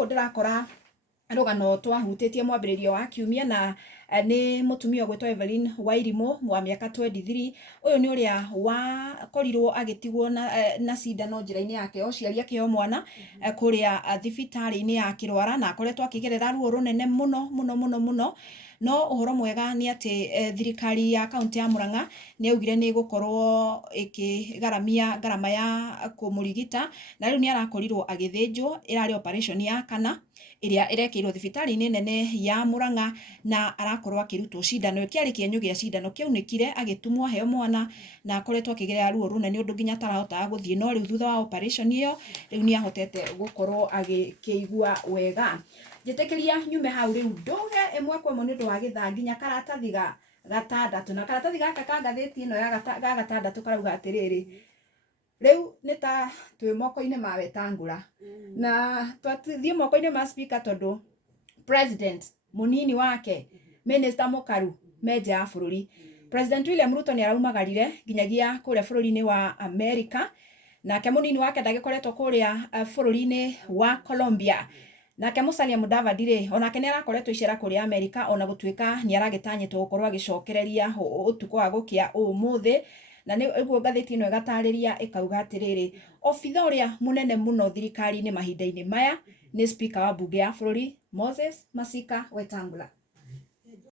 guku ndirakora rugano twahutĩtie mwambĩrĩrio wa kiumia na nĩ mũtumia ũgwĩtwo Evelyn Wairimu wa mĩaka 23. Ũyũ nĩ ũrĩa wakorirwo agĩtigwo na cindano njĩra-inĩ yake ũciari akĩheo mwana kũrĩa thibitarĩ-inĩ ya Kĩrwara, na akoretwo akĩgerera ruo rũnene mũno. No ũhoro mwega nĩ atĩ thirikari ya kaunti ya Murang'a nĩ yaugire nĩ gũkorwo ĩkĩgaramia ngarama ya kũmũrigita, na rĩu nĩ arakorirwo agĩthĩnjwo, ĩrarĩ operation ya kana ĩrĩa ĩrekĩirwo thibitarĩ-inĩ nene ya Murang'a, na arakorwo akĩrutwo cindano. Kĩarĩ kĩenyũ gĩa cindano kĩaunĩkire agĩtumwo aheo mwana na akoretwo akĩgerera ruo rũnene ũndũ nginya atarahotaga gũthiĩ, no rĩu thutha wa operation ĩyo rĩu nĩ ahotete gũkorwo agĩkĩigua wega. Njĩtĩkĩria nyume hau rĩu nduge ĩmwe kwa ĩmwe nĩ ũndũ wa gĩthaa nginya karatathi gatandatũ, na karatathi gaka ka ngathĩti ĩno ya gatandatũ karauga atĩrĩrĩ, rĩu nĩ ta twĩ moko-inĩ ma Wetangula na twathiĩ moko-inĩ ma speaker tondũ president mũnini wake minister mũkaru me nja ya bũrũri. President William Ruto nĩ araumagarire nginyagia kũrĩa bũrũri-inĩ wa America, nake mũnini wake ndagĩkoretwo kũrĩa bũrũri-inĩ wa Colombia. Nake Musalia Mudavadi rĩ, onake nĩ arakoretwo icera kũrĩa America, ona gũtuĩka nĩ aragĩtanyĩtwo gũkorwo agĩcokereria ũtukũ wa gũkĩa ũmũthĩ. Na nĩguo ngathĩti ĩno ĩgatarĩria ĩkauga atĩrĩrĩ, obitha ũrĩa mũnene mũno thirikari-inĩ mahinda-inĩ maya nĩ speaker wa bunge ya bũrũri Moses Masika Wetangula.